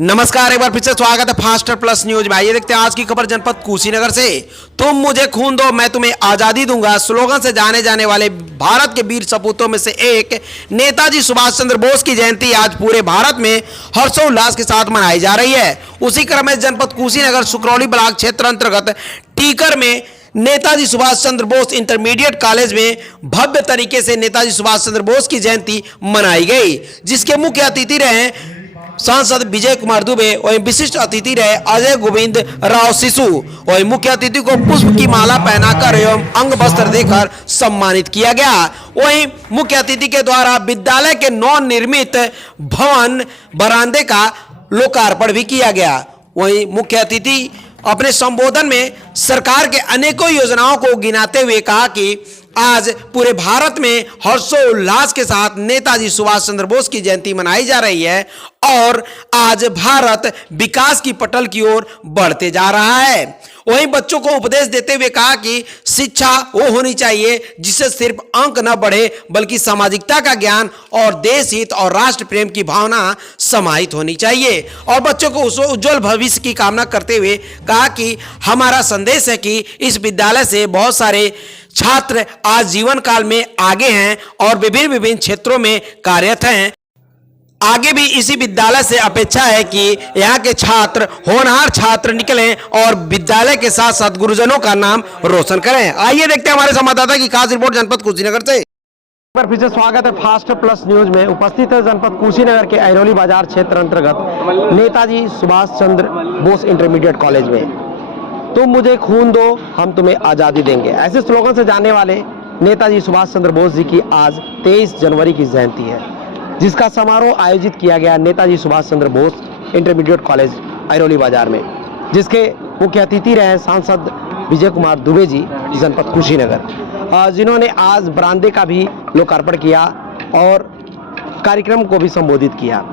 नमस्कार, एक बार फिर से स्वागत है फास्टर प्लस न्यूज में। आइए देखते हैं आज की खबर जनपद कुशीनगर से। तुम मुझे खून दो, मैं तुम्हें आजादी दूंगा स्लोगन से जाने जाने वाले भारत के वीर सपूतों में से एक नेताजी सुभाष चंद्र बोस की जयंती आज पूरे भारत में हर्षोल्लास के साथ मनाई जा रही है। उसी क्रम में जनपद कुशीनगर सुकरौली ब्लॉक क्षेत्र अंतर्गत टीकर में नेताजी सुभाष चंद्र बोस इंटरमीडिएट कॉलेज में भव्य तरीके से नेताजी सुभाष चंद्र बोस की जयंती मनाई गई, जिसके मुख्य अतिथि रहे सांसद विजय कुमार दुबे और विशिष्ट अतिथि रहे अजय गोविंद राव शिशु और मुख्य अतिथि को पुष्प की माला पहनाकर एवं अंग वस्त्र देकर सम्मानित किया गया। वहीं मुख्य अतिथि के द्वारा विद्यालय के नवनिर्मित भवन बरामदे का लोकार्पण भी किया गया। वहीं मुख्य अतिथि अपने संबोधन में सरकार के अनेकों योजनाओं को गिनाते हुए कहा कि आज पूरे भारत में हर्षोल्लास के साथ नेताजी सुभाष चंद्र बोस की जयंती मनाई जा रही है और आज भारत विकास की पटल की ओर बढ़ते जा रहा है। वहीं बच्चों को उपदेश देते हुए कहा कि शिक्षा वो होनी चाहिए जिससे सिर्फ अंक न बढ़े बल्कि सामाजिकता का ज्ञान और देश हित और राष्ट्र प्रेम की भावना समाहित होनी चाहिए और बच्चों को उज्जवल भविष्य की कामना करते हुए कहा कि हमारा संदेश है कि इस विद्यालय से बहुत सारे छात्र आज जीवन काल में आगे हैं और विभिन्न क्षेत्रों में कार्यरत हैं। आगे भी इसी विद्यालय से अपेक्षा है कि यहाँ के छात्र होनहार छात्र निकलें और विद्यालय के साथ साथ गुरुजनों का नाम रोशन करें। आइए देखते हैं हमारे संवाददाता की खास रिपोर्ट जनपद कुशीनगर से। एक बार फिर से स्वागत है फास्ट प्लस न्यूज में। उपस्थित है जनपद कुशीनगर के अहिरौली बाजार क्षेत्र अंतर्गत नेताजी सुभाष चंद्र बोस इंटरमीडिएट कॉलेज में। तुम मुझे खून दो, हम तुम्हें आजादी देंगे, ऐसे स्लोगन से जाने वाले नेताजी सुभाष चंद्र बोस जी की आज 23 जनवरी की जयंती है, जिसका समारोह आयोजित किया गया नेताजी सुभाष चंद्र बोस इंटरमीडिएट कॉलेज अहिरौली बाजार में, जिसके मुख्य अतिथि रहे सांसद विजय कुमार दुबे जी जनपद कुशीनगर, जिन्होंने आज बरामदे का भी लोकार्पण किया और कार्यक्रम को भी संबोधित किया।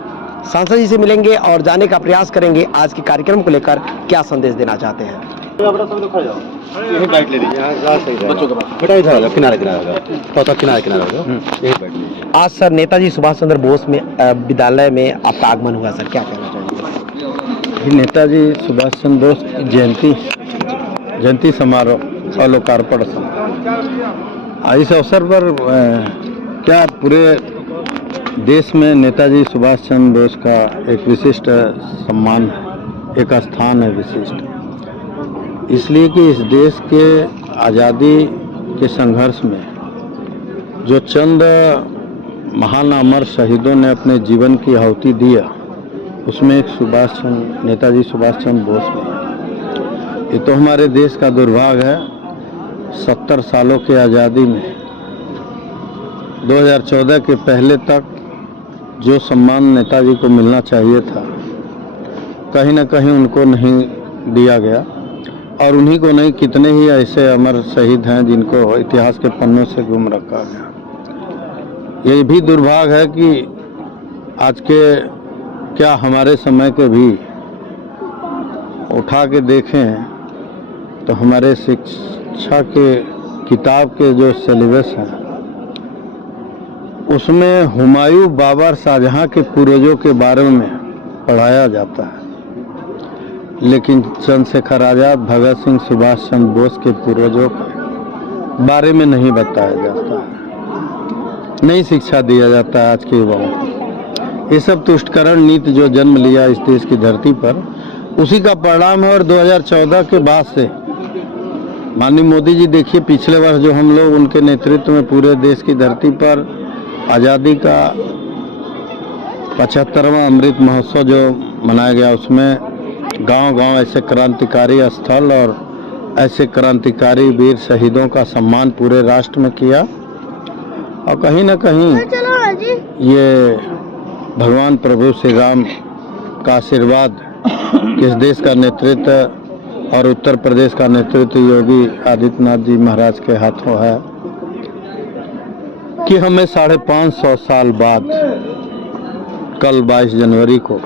सांसद जी से मिलेंगे और जानने का प्रयास करेंगे आज के कार्यक्रम को लेकर क्या संदेश देना चाहते हैं। आज सर नेताजी सुभाष चंद्र बोस में विद्यालय में आपका आगमन हुआ, सर क्या कहना चाहेंगे? नेताजी सुभाष चंद्र बोस की जयंती समारोह और लोकार्पण इस अवसर पर क्या पूरे देश में नेताजी सुभाष चंद्र बोस का एक विशिष्ट सम्मान है, एक स्थान है विशिष्ट, इसलिए कि इस देश के आज़ादी के संघर्ष में जो चंद महान अमर शहीदों ने अपने जीवन की आहुति दिया, उसमें एक नेताजी सुभाष चंद्र बोस भी। ये तो हमारे देश का दुर्भाग्य है, 70 सालों की आज़ादी में 2014 के पहले तक जो सम्मान नेताजी को मिलना चाहिए था, कहीं ना कहीं उनको नहीं दिया गया और उन्हीं को नहीं, कितने ही ऐसे अमर शहीद हैं जिनको इतिहास के पन्नों से गुम रखा गया। ये भी दुर्भाग्य है कि आज के क्या हमारे समय के भी उठा के देखें तो हमारे शिक्षा के किताब के जो सिलेबस हैं उसमें हुमायूं, बाबर, शाहजहां के पूर्वजों के बारे में पढ़ाया जाता है, लेकिन चंद्रशेखर आजाद, भगत सिंह, सुभाष चंद्र बोस के पूर्वजों के बारे में नहीं बताया जाता है, नहीं शिक्षा दिया जाता है आज के युवाओं को। ये सब तुष्टकरण नीति जो जन्म लिया इस देश की धरती पर, उसी का परिणाम है। और 2014 के बाद से माननीय मोदी जी देखिए, पिछले वर्ष जो हम लोग उनके नेतृत्व में पूरे देश की धरती पर आज़ादी का 75वां अमृत महोत्सव जो मनाया गया, उसमें गांव-गांव ऐसे क्रांतिकारी स्थल और ऐसे क्रांतिकारी वीर शहीदों का सम्मान पूरे राष्ट्र में किया और कहीं ना कहीं ये भगवान प्रभु श्री राम का आशीर्वाद किस देश का नेतृत्व और उत्तर प्रदेश का नेतृत्व योगी आदित्यनाथ जी महाराज के हाथों है कि हमें 550 साल बाद कल 22 जनवरी को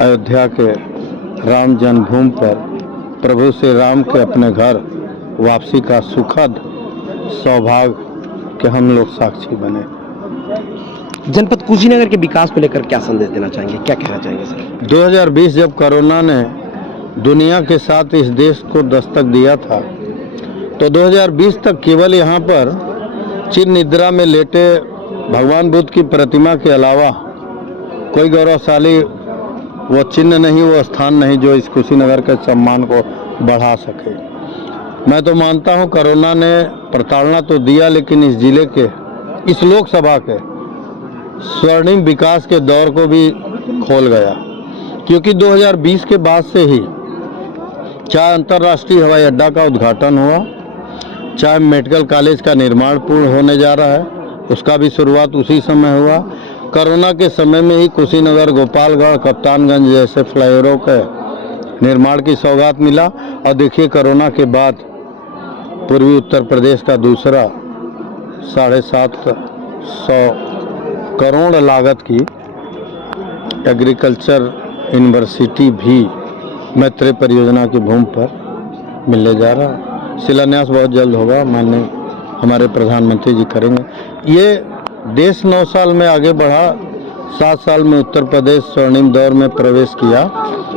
अयोध्या के राम जन्मभूमि पर प्रभु श्री राम के अपने घर वापसी का सुखद सौभाग्य के हम लोग साक्षी बने। जनपद कुशीनगर के विकास को लेकर क्या संदेश देना चाहेंगे, क्या कहना चाहेंगे सर? 2020 जब कोरोना ने दुनिया के साथ इस देश को दस्तक दिया था, तो 2020 तक केवल यहाँ पर चिर निद्रा में लेटे भगवान बुद्ध की प्रतिमा के अलावा कोई गौरवशाली वो चिन्ह नहीं, वो स्थान नहीं जो इस कुशीनगर के सम्मान को बढ़ा सके। मैं तो मानता हूँ कोरोना ने प्रताड़ना तो दिया, लेकिन इस जिले के, इस लोकसभा के स्वर्णिम विकास के दौर को भी खोल गया, क्योंकि 2020 के बाद से ही चाहे अंतर्राष्ट्रीय हवाई अड्डा का उद्घाटन हुआ, चाहे मेडिकल कॉलेज का निर्माण पूर्ण होने जा रहा है, उसका भी शुरुआत उसी समय हुआ। कोरोना के समय में ही कुशीनगर, गोपालगढ़, कप्तानगंज जैसे फ्लाईओवरों के निर्माण की सौगात मिला। और देखिए कोरोना के बाद पूर्वी उत्तर प्रदेश का दूसरा 750 करोड़ लागत की एग्रीकल्चर यूनिवर्सिटी भी मैत्री परियोजना की भूमि पर मिलने जा रहा है। शिलान्यास बहुत जल्द होगा, माननीय हमारे प्रधानमंत्री जी करेंगे। ये देश 9 साल में आगे बढ़ा, 7 साल में उत्तर प्रदेश स्वर्णिम दौर में प्रवेश किया,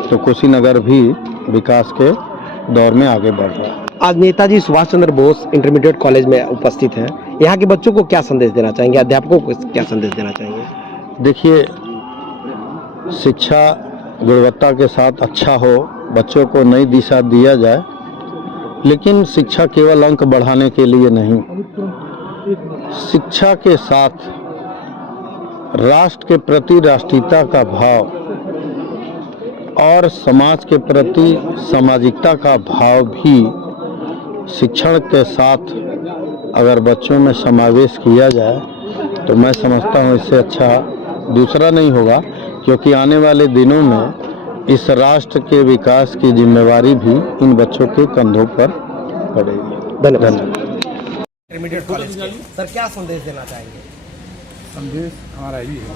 तो कुशीनगर भी विकास के दौर में आगे बढ़ रहा है। आज नेताजी सुभाष चंद्र बोस इंटरमीडिएट कॉलेज में उपस्थित हैं, यहाँ के बच्चों को क्या संदेश देना चाहेंगे, अध्यापकों को क्या संदेश देना चाहेंगे? देखिए, शिक्षा गुणवत्ता के साथ अच्छा हो, बच्चों को नई दिशा दिया जाए, लेकिन शिक्षा केवल अंक बढ़ाने के लिए नहीं, शिक्षा के साथ राष्ट्र के प्रति राष्ट्रीयता का भाव और समाज के प्रति सामाजिकता का भाव भी शिक्षण के साथ अगर बच्चों में समावेश किया जाए, तो मैं समझता हूँ इससे अच्छा दूसरा नहीं होगा, क्योंकि आने वाले दिनों में इस राष्ट्र के विकास की जिम्मेवारी भी इन बच्चों के कंधों पर पड़ेगी। धन्यवाद। इंटरमीडिएट कॉलेज सर, क्या संदेश देना चाहेंगे? संदेश हमारा यही है,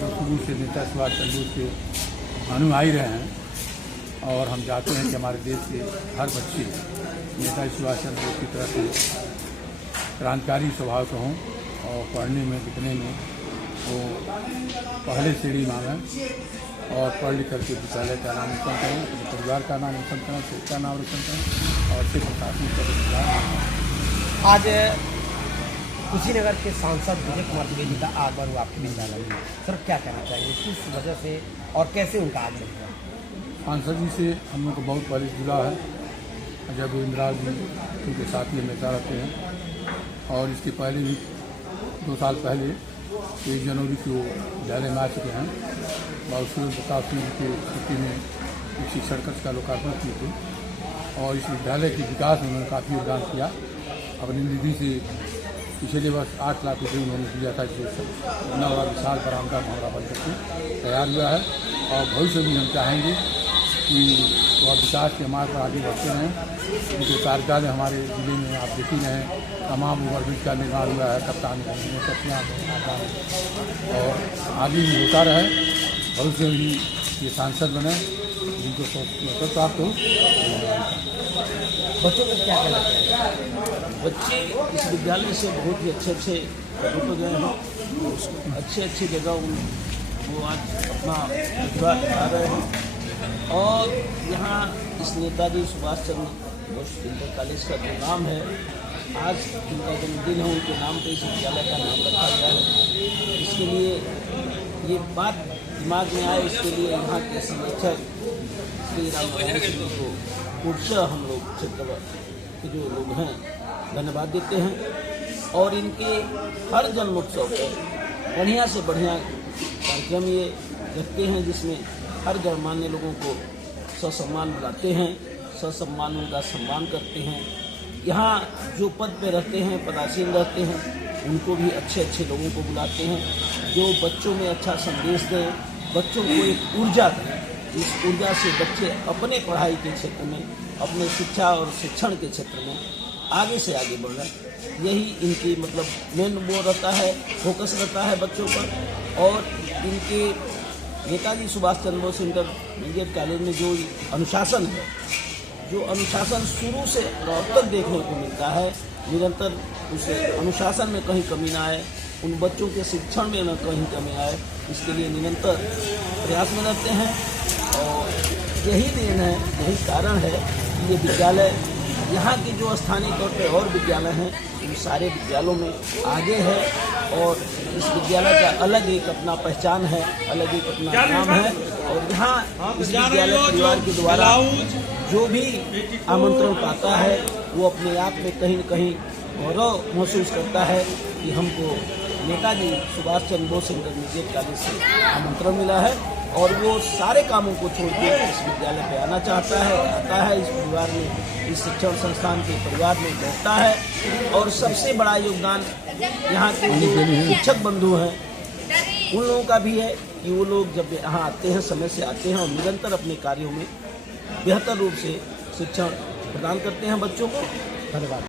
जो शुरू से नेता सुभाष चंद्र बोस के अनुयायी रहे हैं, और हम चाहते हैं कि हमारे देश के हर बच्चे नेता सुभाष चंद्र बोस की तरह से क्रांतिकारी स्वभाव के हों और पढ़ने में लिखने में वो पहले सीढ़ी मांगें और पढ़ लिख करके विद्यालय का नाम रोशन करें, अपने परिवार का नाम रोशन करें, देश का नाम रोशन करें और सिर्फ प्रशासनिक का रोजगार। आज कुशीनगर के सांसद विजय कुमार द्विवेदी का आगमन हुआ आपके विद्यालय में, सर क्या कहना चाहिए, किस वजह से और कैसे उनका आगमन हुआ? सांसद जी से हम लोग को बहुत पहले जुड़ा है, अजय गोविंदराज जी उनके साथ ही हमेशा रहते हैं, और इसके पहले भी 2 साल पहले 1 जनवरी को विद्यालय में आ चुके हैं। बाबू सूर्य प्रताप सिंह जी के छुट्टी में एक शिक्षण कक्ष का लोकार्पण किए थे, और इस विद्यालय के विकास में उन्होंने काफ़ी योगदान किया। अपनी निधि से पिछले वर्ष 8 लाख रुपये उन्होंने दिया था, जो इतना बड़ा विशाल बरामदा हमारा बन करके तैयार हुआ है, और भविष्य भी हम चाहेंगे कि वह विकास के मार्ग पर आगे बढ़ते रहें। उनके कार्यकाल में हमारे जिले में आप देख ही रहे हैं, तमाम ओवरब्रिज का निर्माण हुआ है, कप्तानगंज में, सतना में, और आगे भी होता रहे। भविष्य में भी ये सांसद बने, जिनको स्वतंत्रता प्राप्त हो। बच्चों को क्या कहना चाहिए? बच्चे इस विद्यालय से बहुत ही अच्छे अच्छे पदों पर गए हैं, अच्छी जगह वो आज अपना प्रतिभा दिखा रहे हैं, और यहाँ इस नेताजी सुभाष चंद्र बोस इंटर कॉलेज का जो नाम है, आज जिनका जन्मदिन है उनके नाम पर इस विद्यालय का नाम रखा गया है। इसके लिए ये बात दिमाग में आए, इसके लिए यहाँ के संरक्षक श्री राम जी को पुरुषः हम लोग क्षेत्र के जो लोग हैं धन्यवाद देते हैं, और इनके हर जन्मोत्सव पर बढ़िया से बढ़िया कार्यक्रम ये रखते हैं, जिसमें हर गणमान्य लोगों को ससम्मान बुलाते हैं, ससम्मान उनका सम्मान करते हैं। यहाँ जो पद पे रहते हैं, पदासीन रहते हैं, उनको भी अच्छे लोगों को बुलाते हैं, जो बच्चों में अच्छा संदेश दें, बच्चों को एक ऊर्जा दें, इस ऊर्जा से बच्चे अपने पढ़ाई के क्षेत्र में, अपने शिक्षा और शिक्षण के क्षेत्र में आगे से आगे बढ़ रहे हैं। यही इनकी मतलब मेन वो रहता है, फोकस रहता है बच्चों पर। और इनके नेताजी सुभाष चंद्र बोस इंटरमीडिएट कॉलेज में जो अनुशासन है, जो अनुशासन शुरू से अब तक देखने को मिलता है, निरंतर उस अनुशासन में कहीं कमी ना आए, उन बच्चों के शिक्षण में न कहीं कमी आए, इसके लिए निरंतर प्रयास में रहते हैं। और यही देन है, यही कारण है कि ये विद्यालय यहाँ के जो स्थानीय तौर पे और विद्यालय हैं उन सारे विद्यालयों में आगे है। और इस विद्यालय का अलग एक अपना पहचान है, अलग एक अपना नाम है। और यहाँ इस विद्यालय परिवार के द्वारा जो भी आमंत्रण पाता है वो अपने आप में कहीं न कहीं गौरव महसूस करता है कि हमको नेताजी सुभाष चंद्र बोस इंटरमीडिएट कॉलेज से आमंत्रण मिला है। और वो सारे कामों को छोड़ के इस विद्यालय पे आना चाहता है, आता है, इस परिवार में, इस शिक्षण संस्थान के परिवार में बैठता है। और सबसे बड़ा योगदान यहाँ के जो शिक्षक बंधु हैं उन लोगों का भी है कि वो लोग जब यहाँ आते हैं, समय से आते हैं और निरंतर अपने कार्यों में बेहतर रूप से शिक्षण प्रदान करते हैं बच्चों को। धन्यवाद।